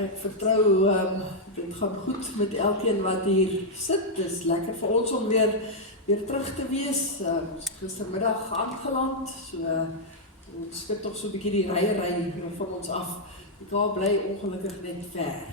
Ek vertrou, dit gaan goed met elkeen wat hier sit. Dit is lekker vir ons om weer terug te wees. Gistermiddag aangeland, so ons skit toch so 'n bietjie die rij van ons af. Die Kaap bly ongelukkig net ver.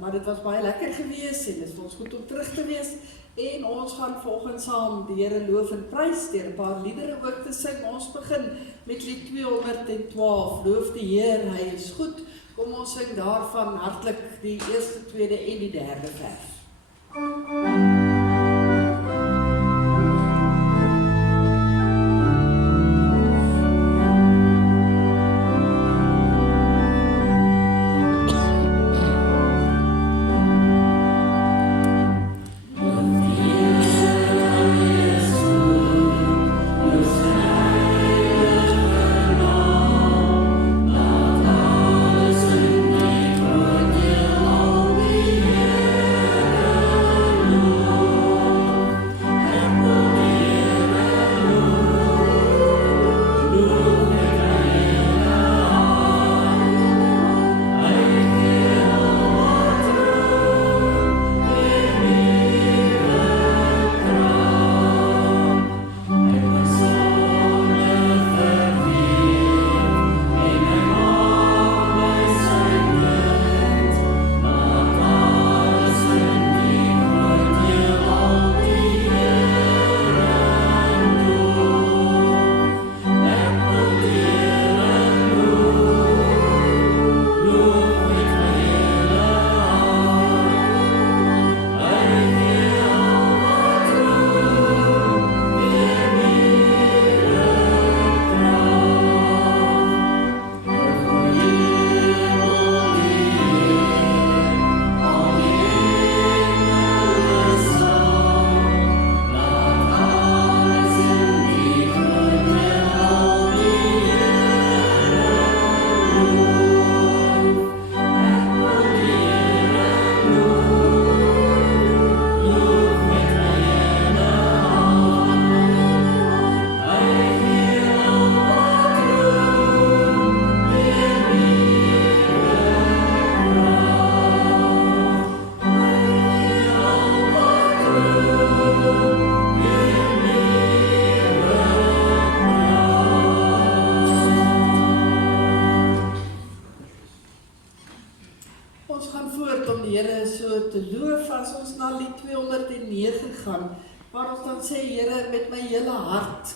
Maar dit was baie lekker gewees en dit is vir ons goed om terug te wees. En ons gaan volgens saam die Here loof en prys deur 'n paar liedere ook te sing. Ons begin met lied 212. Loof die Heer, hy is goed. Kom ons sing daarvan hartlik die eerste, tweede en die derde vers.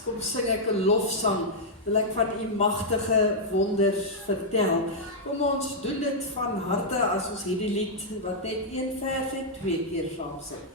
Kom sing ek 'n lofsang, wil ek van u magtige wonders vertel. Kom ons doen dit van harte as ons hierdie lied wat net een vers het 2 keer saam sing.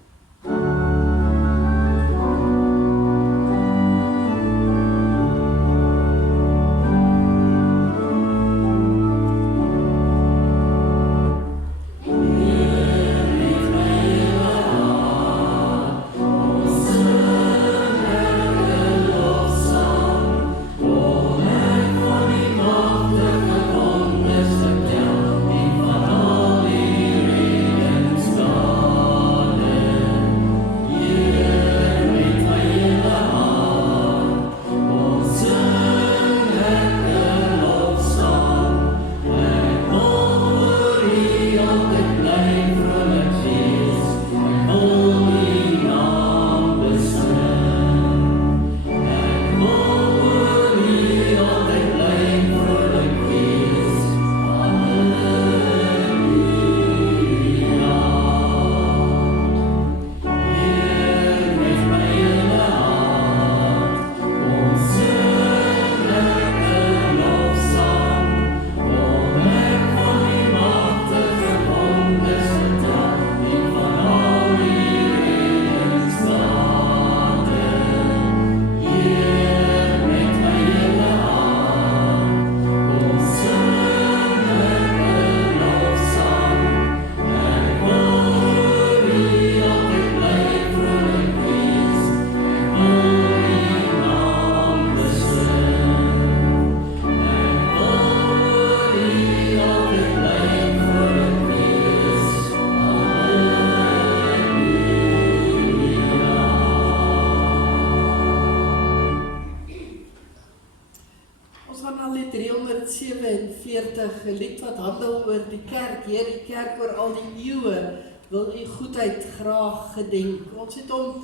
46, 'n lied wat handel oor die kerk. Heer, die kerk oor al die eeue wil u goedheid graag gedenk. Ons het hom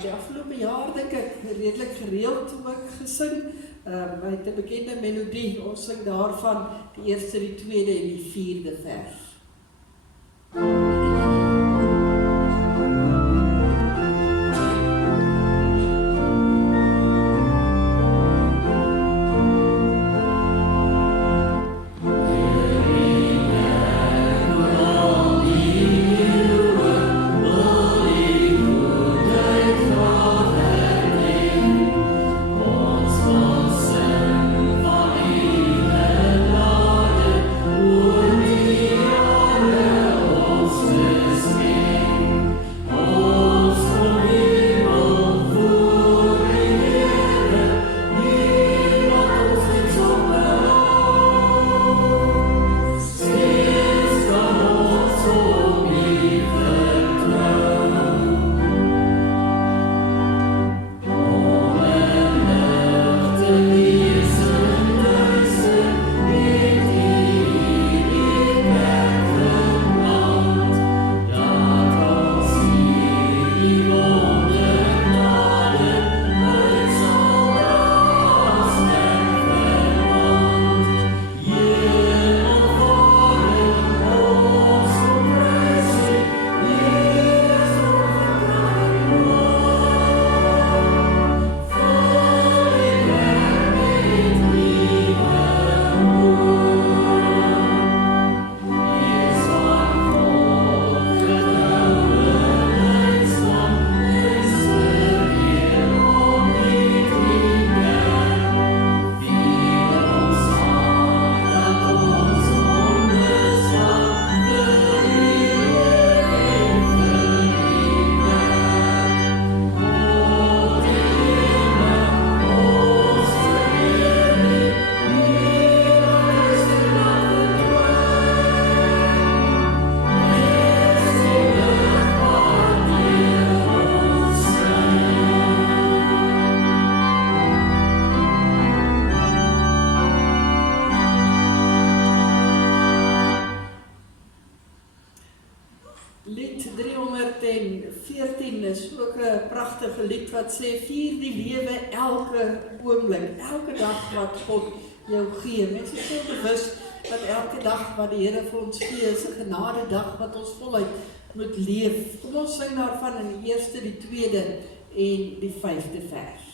die afgelope jaar, dink ek, redelik gereeld ook gesing. Hy het 'n bekende melodie. Ons sing daarvan die eerste, die tweede en die vierde vers. Lied 314 is ook 'n pragtige lied wat sê, vier die lewe elke oomblik, elke dag wat God jou gee. Mense is so bewus dat elke dag wat die Here vir ons gee, is 'n genade dag wat ons voluit moet leef. Kom ons sing daarvan in die eerste, die tweede en die vyfde vers.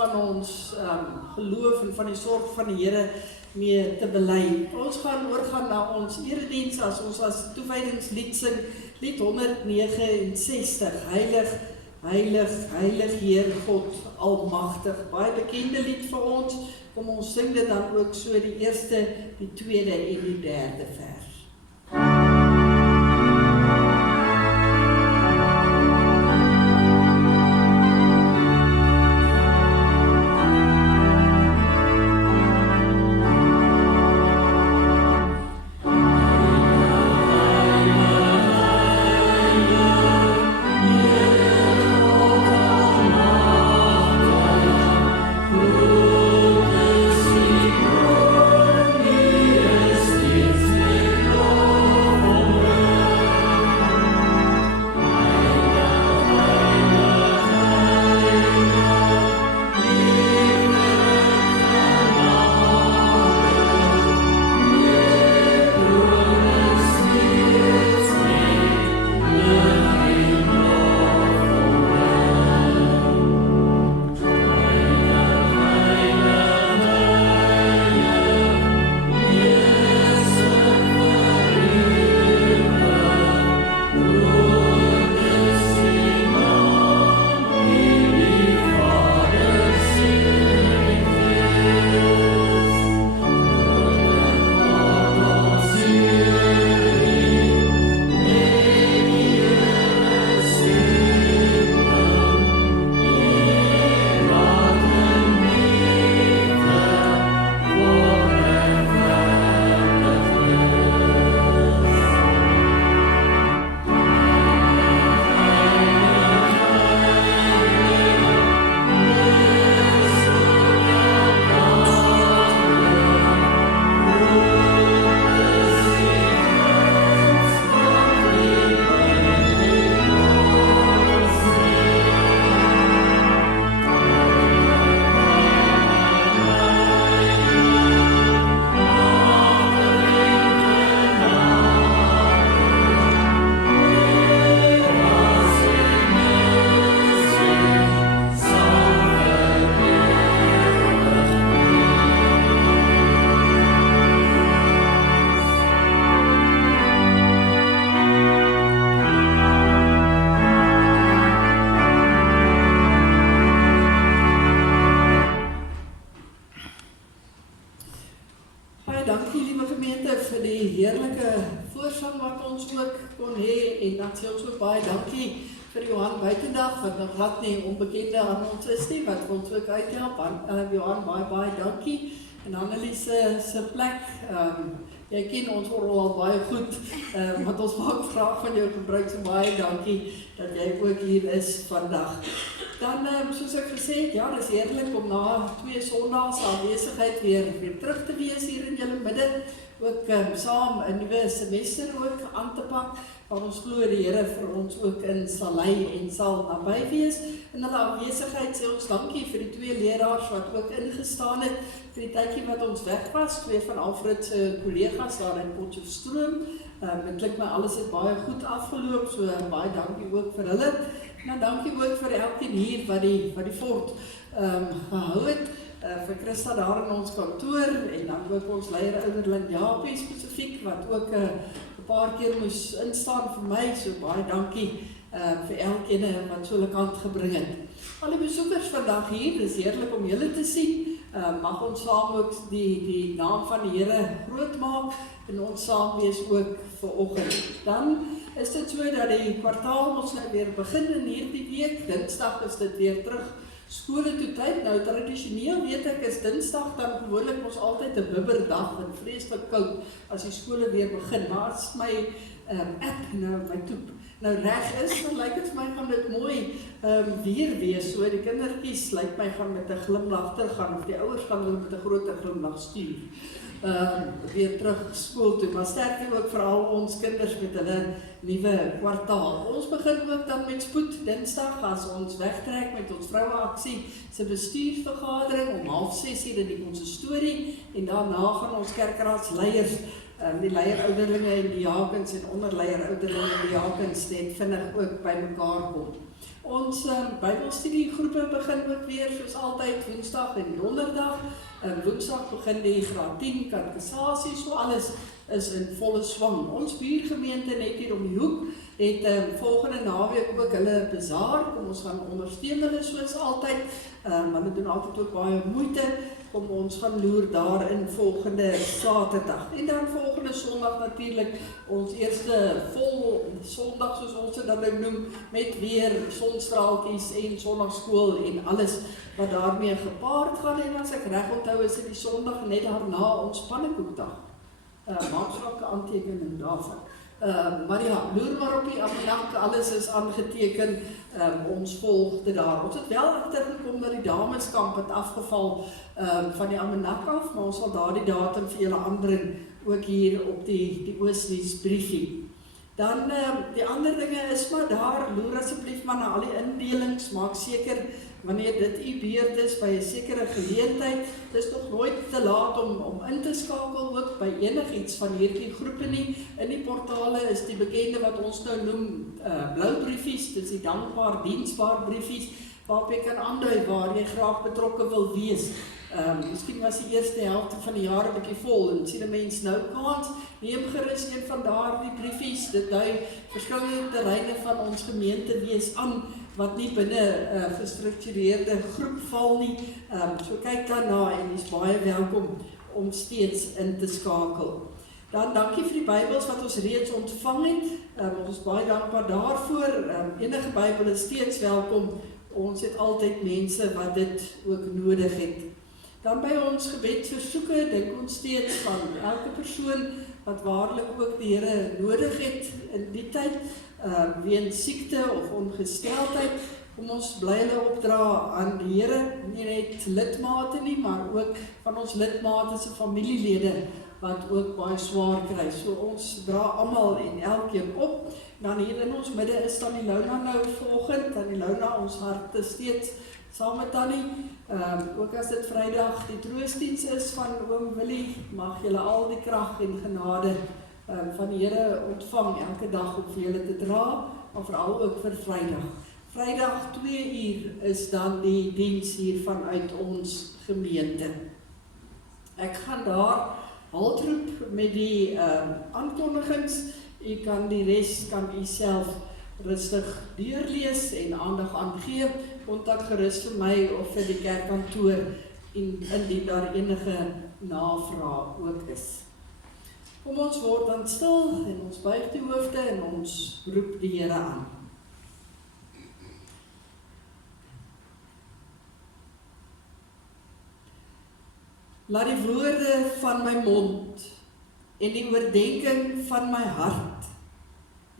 Van ons geloof en van die sorg van die Here mee te bely. Ons gaan oorgaan na ons erediens as ons as toewydingslied sing, lied 169, Heilig, heilig, heilig Heer God Almagtig. Baie bekende lied vir ons, kom ons sing dit dan ook so die eerste, die tweede en die derde vers. Dankie liewe gemeente vir die heerlike voorsang wat ons ook kon hê en dan sê ons ook baie dankie vir Johan Buitendag wat nog glad nie onbekende aan ons is nie wat ons ook uithelp. Johan baie dankie en Annelies se plek. Jy ken ons al baie goed, want ons maak graag van jou gebruik, so baie dankie dat jy ook hier is vandag. Dan, soos ek gesê het, ja, dis heerlik om na 2 Sondae se aanwesigheid weer terug te wees hier in julle midde, ook saam 'n nuwe semester ook aan te pak, waar ons glo die Here vir ons ook in sal lei en sal naby wees. In hulle aanwesigheid sê ons dankie vir die 2 leraars wat ook ingestaan het, vir die tydjie wat ons weg was, 2 van Alfred se kollegas daar in Potchefstroom. Dit klink my alles het baie goed afgeloop, so baie dankie ook vir hulle. Nou dankie ook vir elkeen hier wat die fort gehou het, vir Christa daar in ons kantoor, en dan ook ons leier ouderling Japie spesifiek, wat ook 'n paar keer moes instaan vir my, so baie dankie vir elkeen wat so 'n kant gebring het. Alle besoekers vandag hier, dis heerlik om julle te sien. Mag ons saam ook die naam van die Here groot maak en ons saam wees ook vir oggend. Dan is dit so dat die kwartaal ons nou weer begin in hierdie week. Dinsdag is dit weer terug skole toe tyd. Nou tradisioneel weet ek is Dinsdag dan gewoonlik ons altyd 'n bibberdag en vreeslik koud as die skole weer begin. Maar as my app nou my toep nou reg is, dan lyk dit vir my gaan dit mooi weer wees. So die kindertjies lyk my gaan met 'n glimlag teruggaan, of die ouers gaan hulle met 'n groter glimlag stuur. Weer terug skool toe, maar sterkte ook vir al ons kinders met hulle nuwe kwartaal. Ons begin ook dan met spoed Dinsdag as ons wegtrek met ons vroueaksie se bestuursvergadering om 5:30 in die konsistorie, en daarna gaan ons kerkraadsleiers, die leierouderlinge en diakens en onderleier ouderlinge en diakens net vinnig ook by mekaar kom. Ons Bybelstudiegroepe begin ook weer soos altyd Woensdag en Donderdag. Woensdag begin die graad 10 katekisasie, so alles is in volle swang. Ons buurgemeente net hier om die hoek het volgende naweek ook hulle bazaar. Kom ons gaan ondersteun hulle soos altyd. Hulle doen altyd ook baie moeite kom ons gaan loer daarin volgende Saterdag. En dan volgende Sondag natuurlik ons eerste vol Sondag soos ons dit dan noem, met weer sonstraaltjies en sondagskool en alles wat daarmee gepaard gaan. En as ek reg onthou is dit die Sondag net daarna ons pannekoekdag. Maak so 'n aantekening daarvan. Maar ja, loer maar op die almanak, alles is aangeteken, ons volg dit daar. Ons het wel agtergekom dat die dameskamp het afgeval van die almanak af, maar ons sal daardie datum vir julle aanbring, ook hier op die Oosnuus briefie. Dan die ander dinge is maar daar, loer asseblief maar na al die indelings, maak seker wanneer dit u beurt is by 'n sekere geleentheid, dis nog nooit te laat om in te skakel ook by enigiets van hierdie groepe nie. In die portale is die bekende wat ons nou noem blou briefies, dis die dankbaar, diensbaar briefies, waarop jy kan aandui waar jy graag betrokke wil wees. Miskien was die eerste helfte van die jaar 'n bietjie vol en sien 'n mens nou kans, neem gerus een van daardie briefies, dit dui verskillende terreine van ons gemeente wees aan, wat nie binne gestruktureerde groep val nie. So kyk daarna en is baie welkom om steeds in te skakel. Dan dankie vir die Bybels wat ons reeds ontvang het. Ons is baie dankbaar daarvoor. Enige Bybel is steeds welkom. Ons het altyd mense wat dit ook nodig het. Dan by ons gebedsversoeke dink ons steeds van elke persoon wat waarlik ook die Here nodig het in die tyd, weens siekte of ongesteldheid, kom ons bly hulle opdra aan die Here, nie net lidmate nie, maar ook van ons lidmate se familielede wat ook baie swaar kry. So ons dra almal en elkeen op. Dan hier in ons midde is Tannie Louna nou volgend. Tannie Louna, ons harte steeds saam met Tannie. Ook as dit Vrydag die troostdiens is van oom Willie, mag julle al die krag en genade van die Here ontvang elke dag ook vir julle te dra, maar veral ook vir Vrydag. Vrydag 2 uur is dan die diens hier vanuit ons gemeente. Ek gaan daar haltroep met die aankondigings. U kan die res kan u self rustig deurlees en aandag aan gee. Kontak gerus vir my of vir die kerkkantoor indien daar enige navraag ook is. Kom ons word dan stil en ons buig die hoofde en ons roep die Here aan. Laat die woorde van my mond en die oordeenking van my hart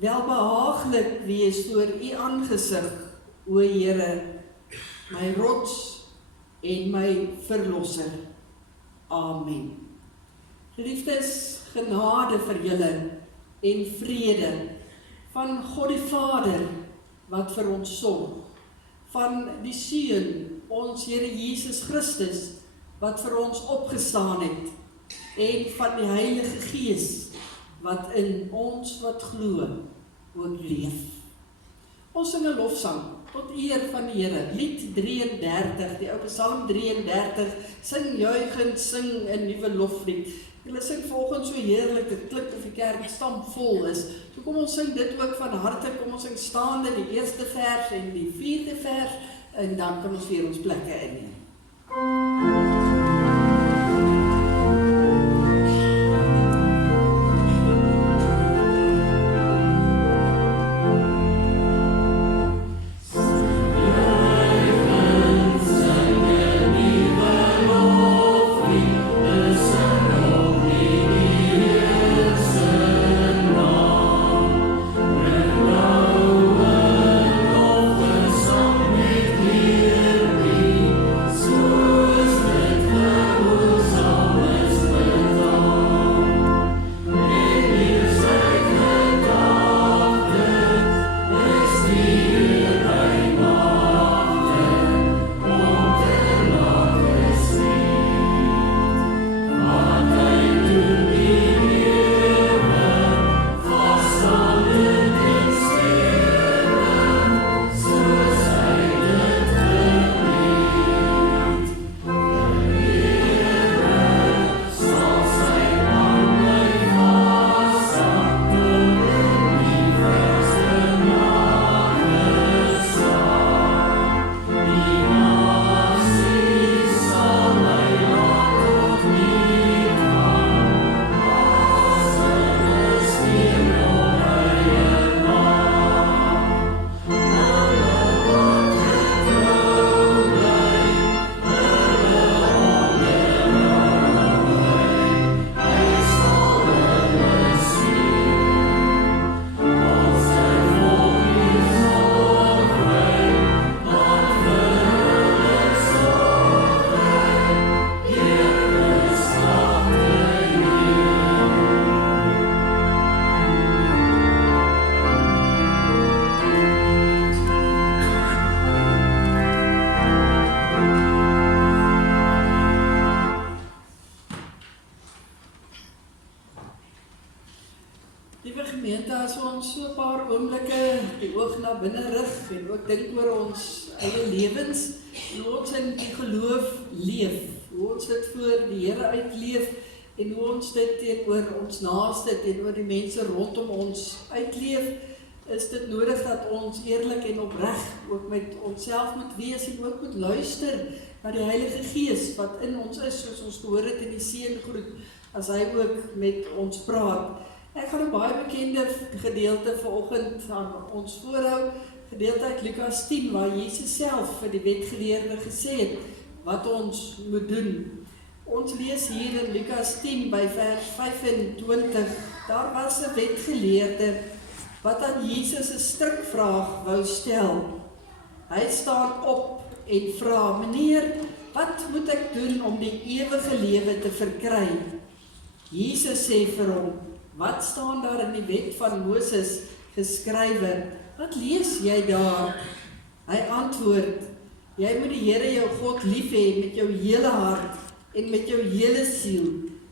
welbehaaglik wees voor u aangesig, o Here, my rots en my verlosser. Amen. Geliefdes, genade vir julle en vrede van God die Vader wat vir ons sorg, van die Seun, ons Here Jesus Christus, wat vir ons opgestaan het, en van die Heilige Gees, wat in ons wat glo, ook leef. Ons sing 'n lofsang tot eer van die Here, lied 33, die ou Psalm 33, sing juigend, sing 'n nuwe loflied. Julle sing volgens so heerlik, dit klink of die kerk stampvol is. So kom ons sing dit ook van harte, kom ons sing staande die eerste vers en die 4de vers, en dan kan ons weer ons plekke inneem. Soos Liewe gemeente, as ons so 'n paar oomblikke die oog na binne rig en ook dink oor ons eie lewens, en hoe ons in die geloof leef, hoe ons dit voor die Here uitleef en hoe ons dit teenoor ons naaste, teenoor die mense rondom ons uitleef, is dit nodig dat ons eerlik en opreg ook met onsself moet wees en ook moet luister na die Heilige Gees wat in ons is, soos ons gehoor het in die seëngroet, as hy ook met ons praat. Ek gaan 'n baie bekende gedeelte vanoggend aan ons voorhou, gedeelte uit Lukas 10, waar Jesus self vir die wetgeleerde gesê het wat ons moet doen. Ons lees hier in Lukas 10 by vers 25, daar was 'n wetgeleerde wat aan Jesus 'n strikvraag wou stel. Hy staan op en vra, meneer, wat moet ek doen om die ewige lewe te verkry? Jesus sê vir hom, wat staan daar in die wet van Moses geskrywe? Wat lees jy daar? Hy antwoord, jy moet die Here jou God lief hê met jou hele hart en met jou hele siel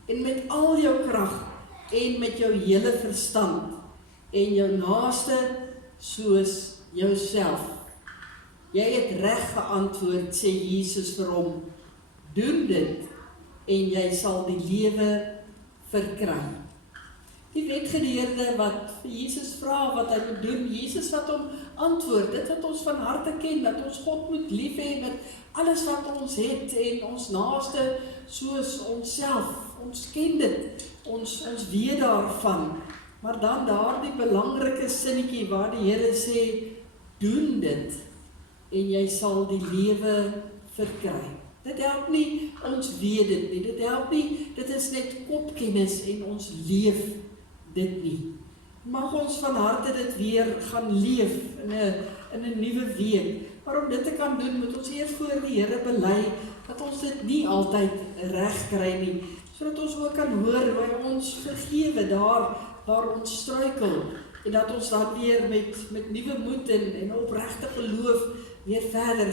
en met al jou krag en met jou hele verstand en jou naaste soos jouself. Jy het reg geantwoord, sê Jesus vir hom, doen dit en jy sal die lewe verkry. Die wetgeleerde wat vir Jesus vra wat hy moet doen, Jesus wat hom antwoord, dit wat ons van harte ken, dat ons God moet lief hê met alles wat ons het en ons naaste soos onsself, ons ken dit, ons weet daarvan, maar dan daardie belangrike sinnetjie waar die Here sê, doen dit en jy sal die lewe verkry. Dit help nie, ons weet dit nie, dit help nie, dit is net kopkennis en ons leef dit nie. Mag ons van harte dit weer gaan leef in 'n nuwe week. Maar om dit te kan doen, moet ons eers voor die Here bely dat ons dit nie altyd reg kry nie, sodat ons ook kan hoor hoe hy ons vergewe daar waar ons struikel en dat ons dan weer met nuwe moed en opregte geloof weer verder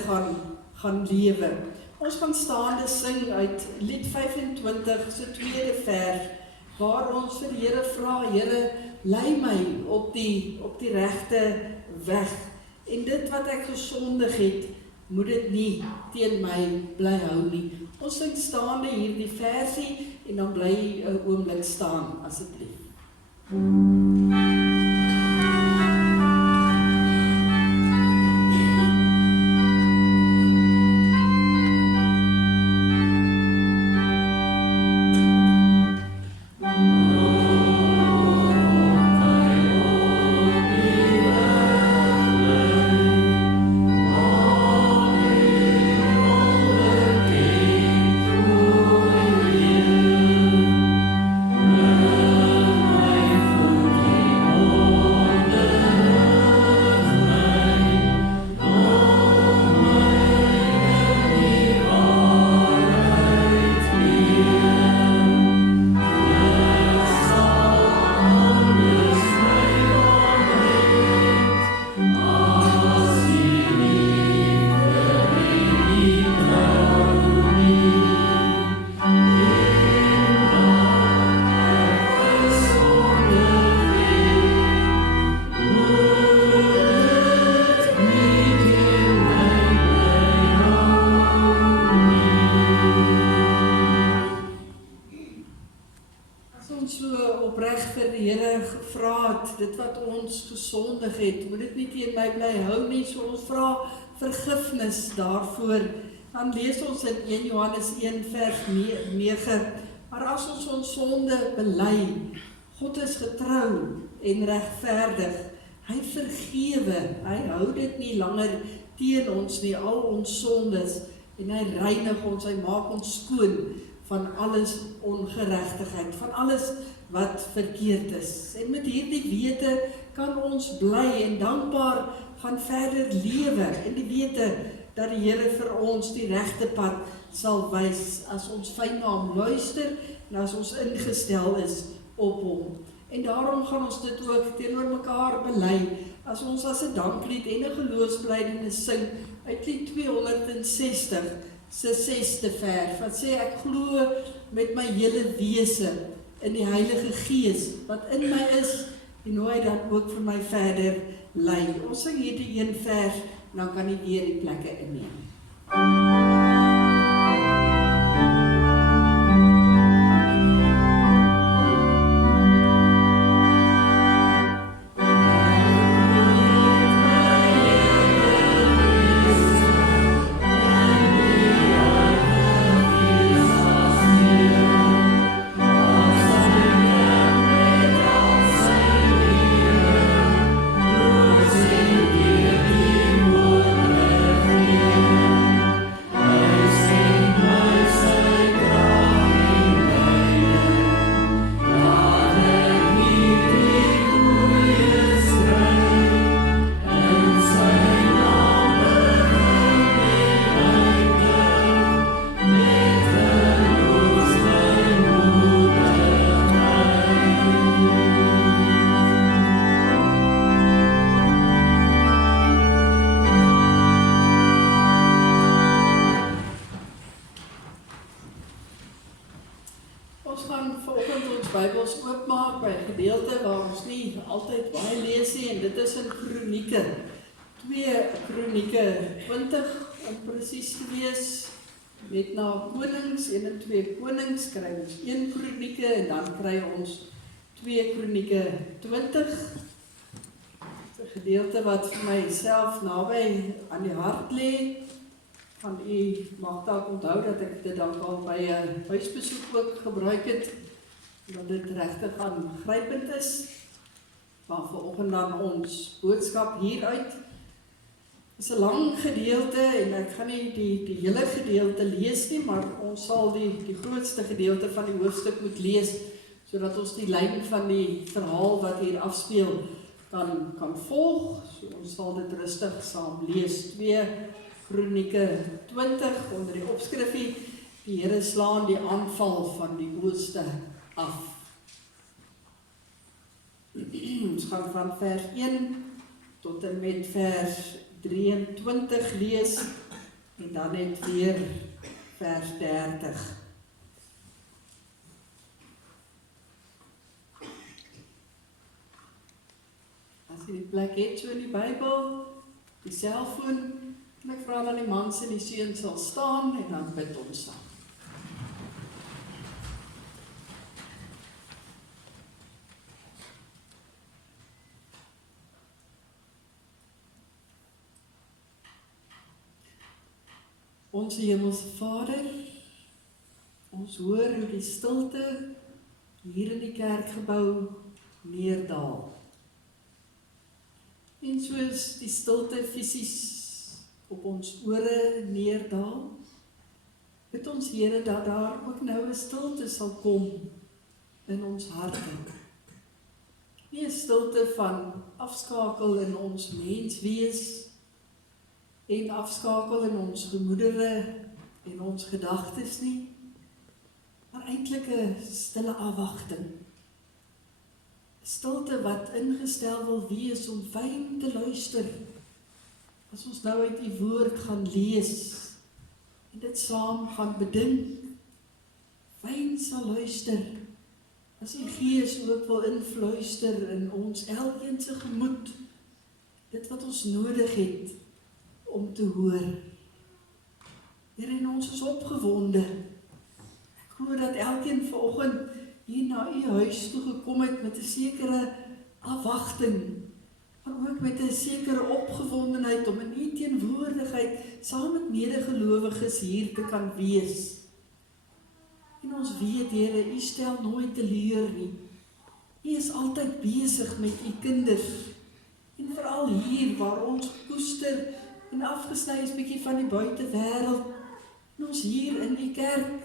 gaan lewe. Ons gaan staande sing uit lied 25 se tweede vers, waar ons vir die Here vra, Here, lei my op die regte weg. En dit wat ek gesondig het, moet dit nie teen my bly hou nie. Ons sing staande hierdie versie en dan bly 'n oomblik staan asseblief. Dit wat ons gesondig het, moet dit nie teen my bly hou nie, so ons vra vergifnis daarvoor. Dan lees ons in 1 Johannes 1 vers 9, maar as ons sonde bely, God is getrou en regverdig, hy vergewe, hy hou dit nie langer teen ons nie, al ons sondes, en hy reinig ons, hy maak ons skoon van alles ongeregtigheid, van alles wat verkeerd is. En met hierdie wete kan ons bly en dankbaar gaan verder lewe, en die wete dat die Here vir ons die regte pad sal wys, as ons fyn na hom luister, en as ons ingestel is op hom. En daarom gaan ons dit ook teenoor mekaar bely, as ons as 'n danklied en 'n geloofsbelijdenis sing, uit lied 260, se 6de vers, wat sê, ek glo met my hele wese in die Heilige Gees, wat in my is en hoe hy dan ook vir my verder lei. Ons sing hierdie een vers, en dan kan hy weer die plekke inneem. Altyd baie lees nie, en dit is in Kronieke, 2 Kronieke 20 om presies te wees, met na Konings, 1 en 2 Konings, kry ons 1 Kronieke, en dan kry ons 2 Kronieke 20, die gedeelte wat vir myself naby aan die hart lê, van u mag dalk onthou dat ek dit dan al by 'n huisbesoek ook gebruik het, dat dit regtig aangrypend is. Maar vanoggend dan ons boodskap hieruit is 'n lang gedeelte en ek gaan nie die hele gedeelte lees nie, maar ons sal die grootste gedeelte van die hoofstuk moet lees, sodat ons die lyn van die verhaal wat hier afspeel kan volg. So ons sal dit rustig saam lees. 2 Kronieke 20 onder die opskrifie, die Here slaan die aanval van die ooste af. Ons gaan van vers 1 tot en met vers 23 lees en dan net weer vers 30. As jy die plek het so in die Bybel, die selfoon, en ek vra dat die mans en die seuns sal staan en dan bid ons saam. Ons Hemelse Vader, ons hoor hoe die stilte hier in die kerkgebou neerdal. En soos die stilte fisies op ons ore neerdal, bid ons Here dat daar ook nou 'n stilte sal kom in ons harte. Nie 'n stilte van afskakel in ons menswees, en afskakel in ons gemoedere en ons gedagtes nie, maar eintlik 'n stille afwagting. 'n Stilte wat ingestel wil wees om fyn te luister, as ons nou uit die woord gaan lees, en dit saam gaan bedink, fyn sal luister, as die Gees ook wil invluister in ons elkeen se gemoed, dit wat ons nodig het, om te hoor. Here, en ons is opgewonde. Ek hoor dat elkeen vanoggend hier na u huis toe gekom het met 'n sekere afwagting, maar ook met 'n sekere opgewondenheid om in u teenwoordigheid saam met medegelowiges hier te kan wees. En ons weet, Here, u stel nooit teleur nie. U is altyd besig met u kinders. En veral hier waar ons koester en afgesny is bietjie van die buitewêreld, en ons hier in die kerk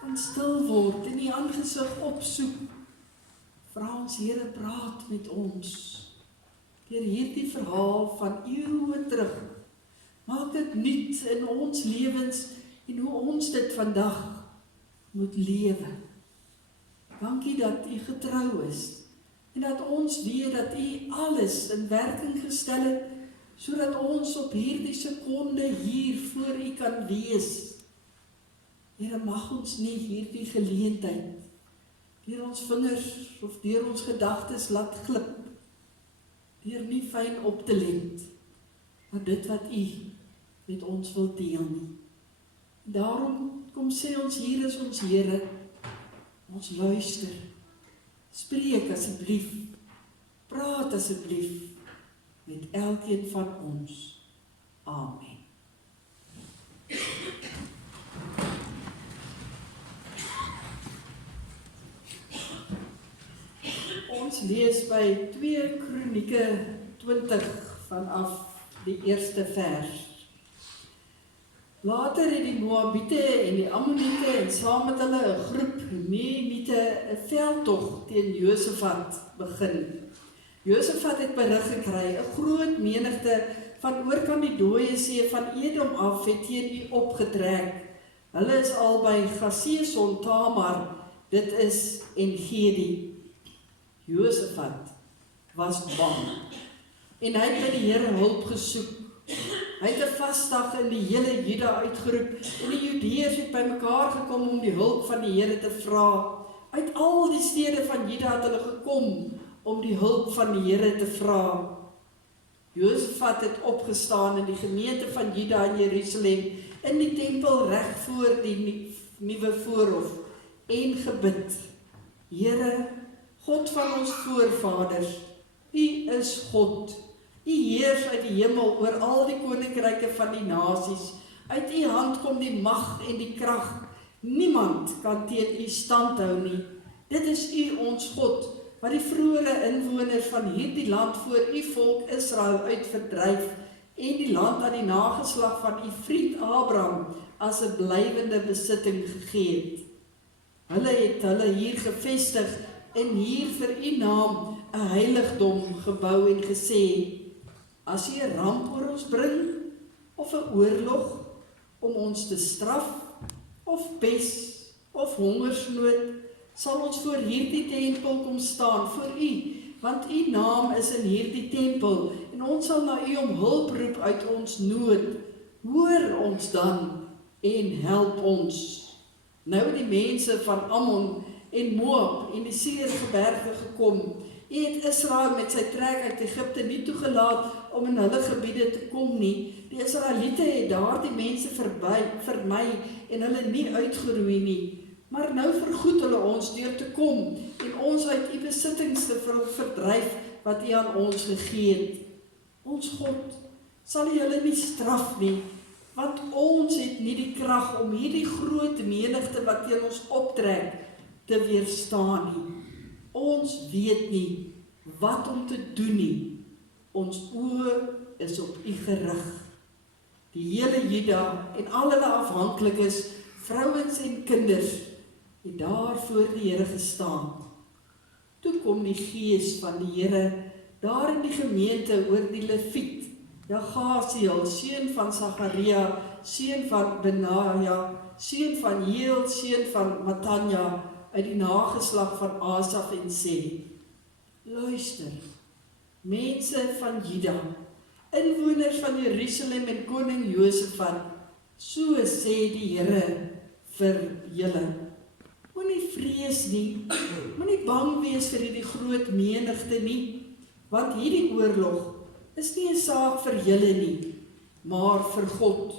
kan stil word en die aangesig opsoek. Vra ons, Here, praat met ons deur hierdie verhaal van eeue terug. Maak dit nuut in ons lewens en hoe ons dit vandag moet lewe. Dankie dat u getrou is en dat ons weet dat u alles in werking gestel het, sodat ons op hierdie sekonde hier voor u kan wees. Here, mag ons nie hierdie geleentheid deur ons vingers of deur ons gedagtes laat glip, deur nie fyn op te let, maar dit wat U met ons wil deel nie. Daarom kom sê ons, hier is ons Here, ons luister, spreek asseblief, praat asseblief met elkeen van ons. Amen. Ons lees by 2 Kronieke 20 vanaf die eerste vers. Later het die Moabiete en die Ammoniete en saam met hulle 'n groep Meuniete 'n veldtog teen Josafat begin. Josafat het berig gekry, 'n groot menigte van oorkant die dooie see van Edom af het teen U opgetrek. Hulle is al by Gaseson Tamar, dit is En-Gedi. Josafat was bang en hy het by die Here hulp gesoek. Hy het 'n vasdag in die hele Juda uitgeroep en die Judeërs het bymekaar gekom om die hulp van die Here te vra. Uit al die stede van Juda het hulle gekom om die hulp van die Here te vra. Josafat het opgestaan in die gemeente van Juda in Jerusalem in die tempel reg voor die nuwe voorhof en gebid: Here, God van ons voorvaders, U is God. U heers uit die hemel oor al die koninkryke van die nasies. Uit U hand kom die mag en die krag. Niemand kan teen U stand hou nie. Dit is U ons God, wat die vroeëre inwoners van hierdie land voor U volk Israel uitverdryf en die land aan die nageslag van U vriend Abraham as 'n blywende besitting gegee het. Hulle het hulle hier gevestig en hier vir U naam 'n heiligdom gebou en gesê: As U 'n ramp oor ons bring, of 'n oorlog om ons te straf, of pes, of hongersnood, sal ons voor hierdie tempel kom staan, voor U, want U naam is in hierdie tempel, en ons sal na U om hulp roep uit ons nood. Hoor ons dan, en help ons. Nou die mense van Ammon en Moab en die Seirgeberge gekom. U het Israel met sy trek uit Egipte nie toegelaat om in hulle gebiede te kom nie. Die Israeliete het daardie mense vermy en hulle nie uitgeroei nie. Maar nou vergoed hulle ons deur te kom en ons uit U besittings te verdryf wat U aan ons gegee het. Ons God sal U hulle nie straf nie, want ons het nie die krag om hierdie groot menigte wat teen ons optrek te weerstaan nie. Ons weet nie wat om te doen nie. Ons oë is op U gerig. Die hele Juda en al hulle afhanklikes, vrouens en kinders, het daar voor die Here gestaan. Toe kom die gees van die Here daar in die gemeente oor die Leviet, Jagasiel, seun van Sagaria, seun van Benaja, seun van Jeel, seun van Matanja, uit die nageslag van Asaf en sê: Luister, mense van Juda, inwoners van Jerusalem en koning Josafat, so sê die Here vir julle: Moenie vrees nie, moenie bang wees vir hierdie groot menigte nie, want hierdie oorlog is nie 'n saak vir julle nie, maar vir God.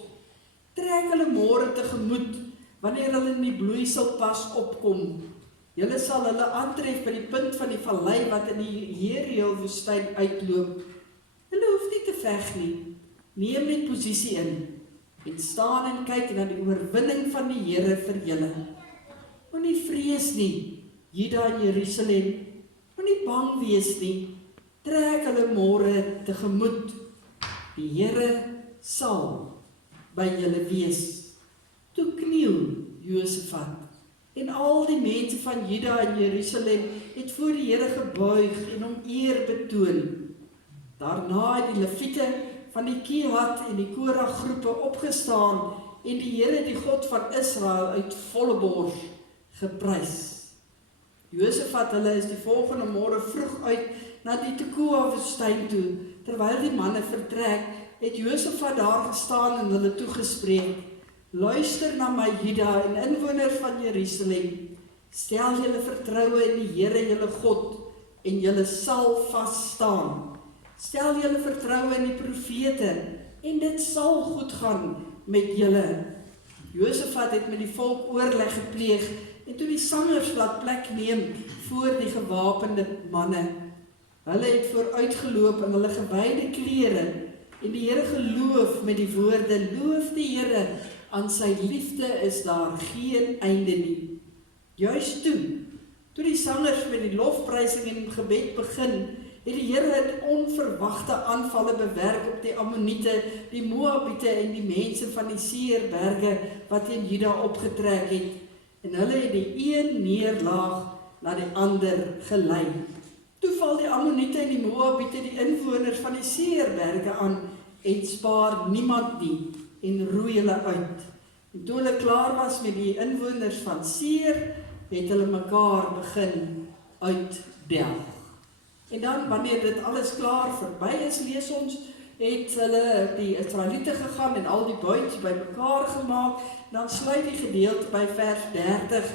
Trek hulle môre tegemoet, wanneer hulle in die bloeiselpas opkom. Julle sal hulle aantref by die punt van die vallei wat in die Jeriel-woestyn uitloop. Hulle hoef nie te veg nie. Neem net posisie in en staan en kyk na die oorwinning van die Here vir julle. Moenie vrees nie, Juda en Jerusalem. Moenie bang wees nie. Trek hulle môre tegemoet. Die Here sal by julle wees. Toe kniel Josafat en al die mense van Juda en Jerusalem het voor die Here gebuig en hom eer betoon. Daarna het die Leviete van die Kehat en die Korag groepe opgestaan en die Here, die God van Israel, uit volle bors geprys. Josafat hulle is die volgende môre vroeg uit na die Tekoa-woestyn toe. Terwyl die manne vertrek, het Josafat daar gestaan en hulle toegespreek: Luister na my Juda en inwoners van Jerusalem. Stel julle vertroue in die Here julle God en julle sal vas staan. Stel julle vertroue in die profete en dit sal goed gaan met julle. Josafat het met die volk oorleg gepleeg en toe die sangers laat plek neem voor die gewapende manne. Hulle het vooruitgeloop in hulle gewyde klere en die Here geloof met die woorde, loof die Here, aan sy liefde is daar geen einde nie. Juist toe die sangers met die lofprysing en gebed begin, het die Here het onverwagte aanvalle bewerk op die Ammoniete, die Moabiete en die mense van die Seirberge wat in Juda opgetrek het. En hulle het die een neerlaag na die ander gelei. Toe val die Ammoniete en die Moabiete die inwoners van die Seirberge aan en spaar niemand nie en roei hulle uit. En toe hulle klaar was met die inwoners van Seir, het hulle mekaar begin uitdelg. En dan, wanneer dit alles klaar verby is, lees ons, het hulle die Israeliete gegaan en al die buit by mekaar gemaak. Dan sluit die gedeelte by vers 30.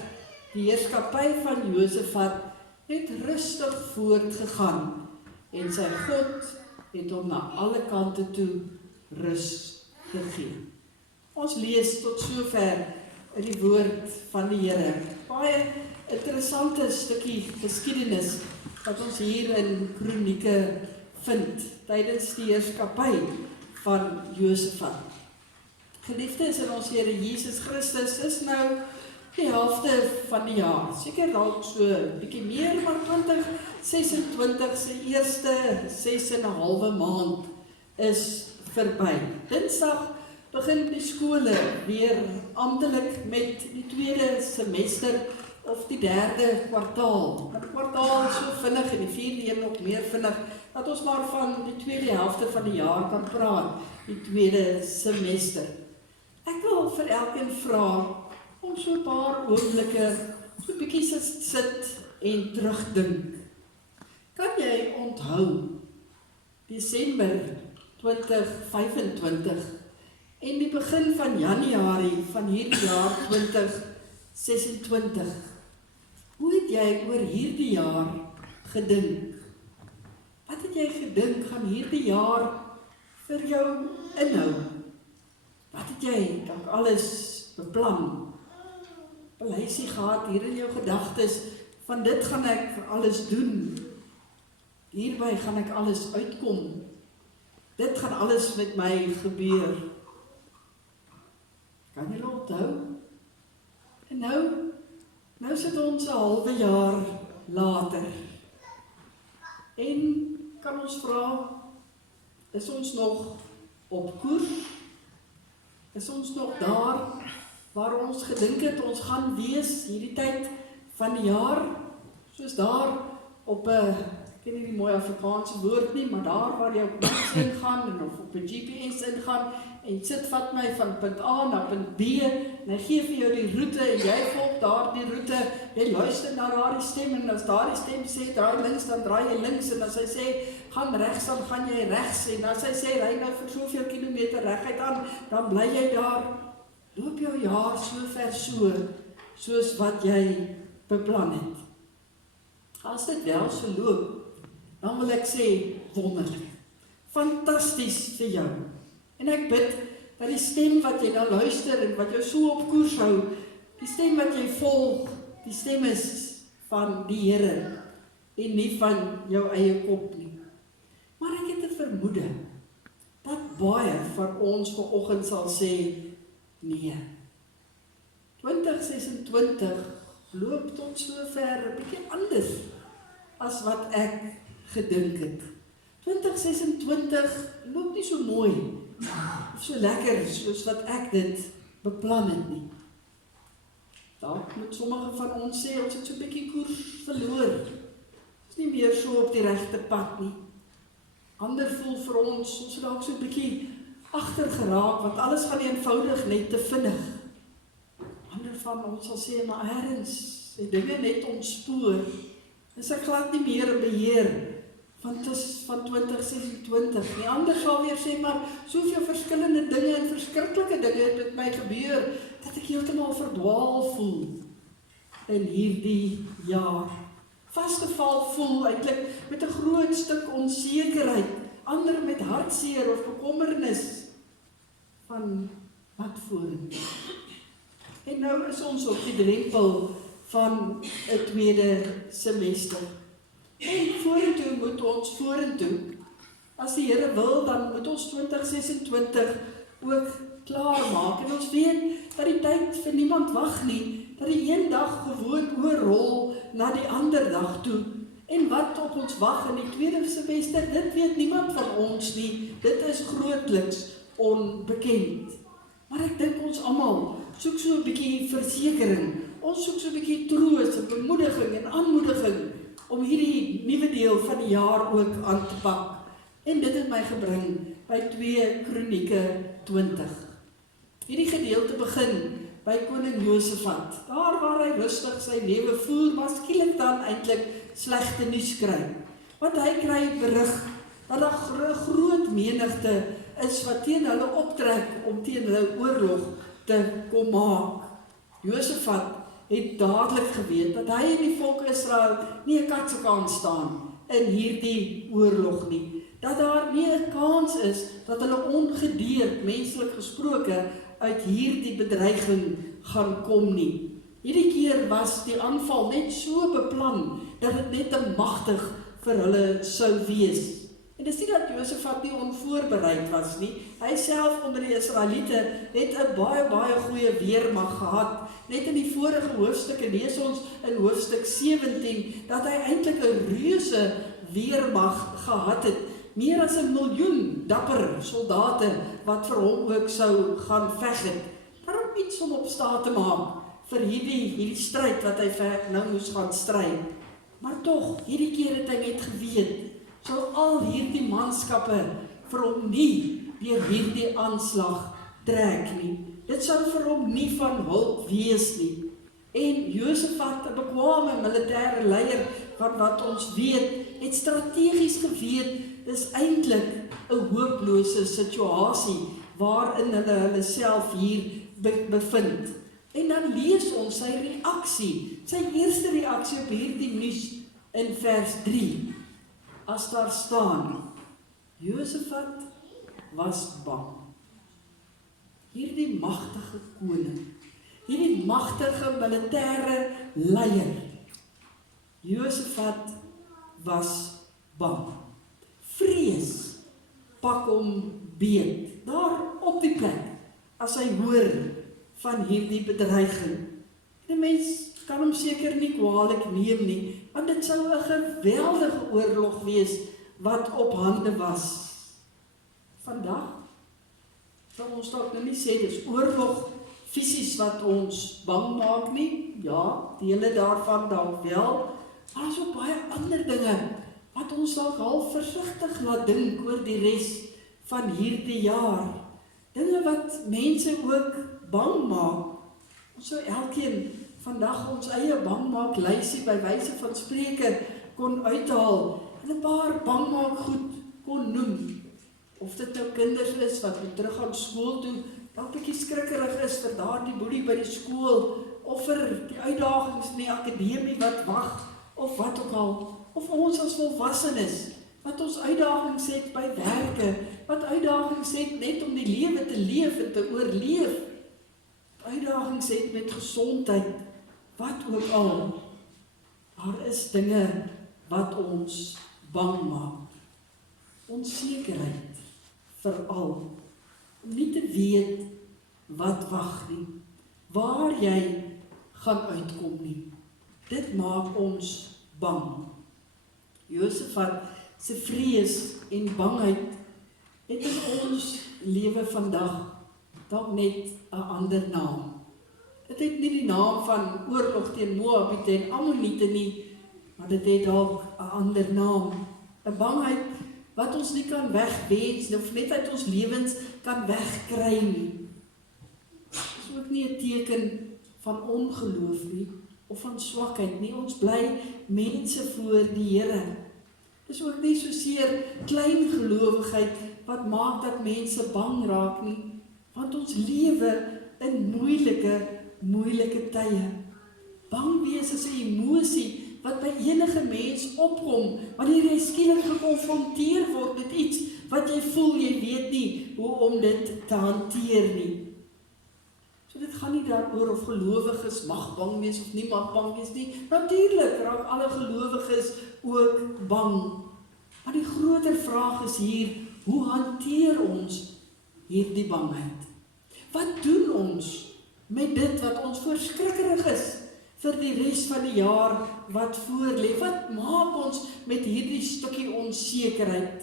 Die heerskappy van Josafat het rustig voortgegaan en sy God het hom na alle kante toe rus gegee. Ons lees tot sover in die woord van die Here. Baie interessante stukkie geskiedenis wat ons hier in Kronieke vind tydens die heerskappy van Josafat. Geliefdes in ons Here Jesus Christus is nou die helfte van die jaar, seker dalk so 'n bietjie meer, maar 2026 se eerste 6,5 maand is verby. Dinsdag begin die skole weer amptelik met die tweede semester of die derde kwartaal. Die kwartaal is so vinnig en die vierde een nog meer vinnig, dat ons maar van die tweede helfte van die jaar kan praat, die tweede semester. Ek wil vir elkeen vra om so 'n paar oomblikke so 'n bietjie sit en terugdink. Kan jy onthou Desember 2025 en die begin van Januarie van hierdie jaar 2026? Hoe het jy oor hierdie jaar gedink? Wat het jy gedink gaan hierdie jaar vir jou inhou? Wat het jy dalk alles beplan? Beleisie gehad hier in jou gedagtes van dit gaan ek alles doen. Hierby gaan ek alles uitkom. Dit gaan alles met my gebeur. Kan jy onthou? En nou sit ons 'n halwe jaar later. En kan ons vra, is ons nog op koers? Is ons nog daar waar ons gedink het ons gaan wees hierdie tyd van die jaar? Soos daar op 'n, ek ken nie die mooi Afrikaanse woord nie, maar daar waar jy op maps ingaan en of op 'n GPS ingaan en sit vat my van punt A na punt B en hy gee vir jou die roete en jy volg daardie roete, jy luister na daardie stem en as daardie stem sê draai links, dan draai jy links en as hy sê gaan regs, dan gaan jy regs en as hy sê ry nou vir soveel kilometer reguit aan, dan bly jy daar. Loop jou jaar so ver soos wat jy beplan het. As dit wel so loop, dan wil ek sê wonderlik. Fantasties vir jou. En ek bid dat die stem wat jy dan luister en wat jou so op koers hou, die stem wat jy volg, die stem is van die Here en nie van jou eie kop nie. Maar ek het 'n vermoede dat baie van ons vanoggend sal sê nee. 2026 loop tot sover 'n bietjie anders as wat ek gedink het. 2026 loop nie so mooi of so lekker soos wat ek dit beplan het nie. Dalk moet sommige van ons sê ons het so 'n bietjie koers verloor. Is nie meer so op die regte pad nie. Ander voel vir ons het dalk so 'n bietjie agter geraak, want alles gaan eenvoudig net te vinnig. Ander van ons sal sê, maar ergens het dinge net ontspoor. Is ek glad nie meer in beheer van 2026 nie. Ander sal weer sê, maar soveel verskillende dinge en verskriklike dinge het met my gebeur, dat ek heeltemal verdwaal voel. in hierdie jaar. Vasgeval voel eintlik met 'n groot stuk onsekerheid, ander met hartseer of bekommernis van wat vorentoe. En nou is ons op die drempel van 'n tweede semester. En vorentoe moet ons vorentoe. As die Here wil, dan moet ons 2026 ook klaarmaak. En ons weet dat die tyd vir niemand wag nie, dat die een dag gewoon oorrol na die ander dag toe. En wat op ons wag in die tweede semester, dit weet niemand van ons nie. Dit is grootliks onbekend. Maar ek dink ons almal soek so 'n bietjie versekering. Ons soek so 'n bietjie troos en bemoediging en aanmoediging om hierdie nuwe deel van die jaar ook aan te pak. En dit het my gebring by 2 Kronieke 20. Hierdie gedeelte begin by koning Josafat. Daar waar hy rustig sy lewe voer, maar skielik dan eintlik slegte nuus kry. Want hy kry berig dat daar 'n groot menigte is wat teen hulle optrek om teen hulle oorlog te kom maak. Josafat het dadelik geweet dat hy en die volk Israel nie 'n kat se kans staan in hierdie oorlog nie. Dat daar nie 'n kans is dat hulle ongedeerd, menslik gesproke, uit hierdie bedreiging gaan kom nie. Hierdie keer was die aanval net so beplan dat dit net te magtig vir hulle sou wees. En dis nie dat Josafat nie onvoorbereid was nie. Hy self onder die Israeliete het 'n baie goeie weermag gehad. Net in die vorige hoofstukke lees ons in hoofstuk 17 dat hy eintlik 'n reuse weermag gehad het. Meer as 1 miljoen dapper soldate wat vir hom ook sou gaan veg het. Daarom iets om op staat te maak vir hierdie stryd wat hy nou moes gaan stry. Maar tog, hierdie keer het hy net geweet, sou al hierdie manskappe vir hom nie deur hierdie aanslag trek nie. Dit sou vir hom nie van hulp wees nie. En Josafat, 'n bekwame militêre leier van wat ons weet, het strategies geweet, dis eintlik 'n hooplose situasie waarin hulle self hier bevind. En dan lees ons sy reaksie, sy eerste reaksie op hierdie nuus in vers 3. As daar staan, Josafat was bang. Hierdie magtige koning, hierdie magtige militêre leier, Josafat was bang. Vrees pak hom beet, daar op die plek, as hy hoor van hierdie bedreiging. Die mens kan hom seker nie kwaadlik neem nie, want dit sou 'n geweldige oorlog wees wat op hande was. Vandag sal ons dalk nou nie sê dis oorlog fisies wat ons bang maak nie. Ja, dele daarvan dalk wel, maar daar's ook baie ander dinge wat ons dalk half versigtig laat dink oor die res van hierdie jaar. Dinge wat mense ook bang maak. Ons sou elkeen vandag ons eie bangmaak lysie by wyse van spreuke kon uithaal en 'n paar bangmaak goed kon noem. Of dit nou kinders is wat moet terug gaan skool toe, dalk bietjie skrikkerig is vir daardie boelie by die skool, of vir die uitdagings in die akademie wat wag, of wat ook al. Of ons as volwassenes, wat ons uitdagings het by werke, wat uitdagings het net om die lewe te leef en te oorleef, uitdagings het met gesondheid, wat ook al. Daar is dinge wat ons bang maak. Onsekerheid veral, om nie te weet wat wag nie, waar jy gaan uitkom nie. Dit maak ons bang. Josafat se vrees en bangheid het in ons lewe vandag dalk net 'n ander naam. Dit het nie die naam van oorlog teen Moabiete en Ammoniete nie, maar dit het dalk 'n ander naam. 'n Bangheid wat ons nie kan wegwens of net uit ons lewens kan wegkry nie. Dit is ook nie 'n teken van ongeloof nie, of van swakheid nie. Ons bly mense voor die Here. Dit is ook nie soseer klein gelowigheid wat maak dat mense bang raak nie, want ons lewe in moeilike tye. Bang wees is 'n emosie wat by enige mens opkom, wanneer jy skielik gekonfronteer word met iets wat jy voel, jy weet nie hoe om dit te hanteer nie. So dit gaan nie daaroor of gelowiges mag bang wees of nie mag bang wees nie. Natuurlik raak alle gelowiges ook bang. Maar die groter vraag is hier, hoe hanteer ons hierdie bangheid? Wat doen ons met dit wat ons voorskrikkerig is vir die res van die jaar wat voorlê? Wat maak ons met hierdie stukkie onsekerheid?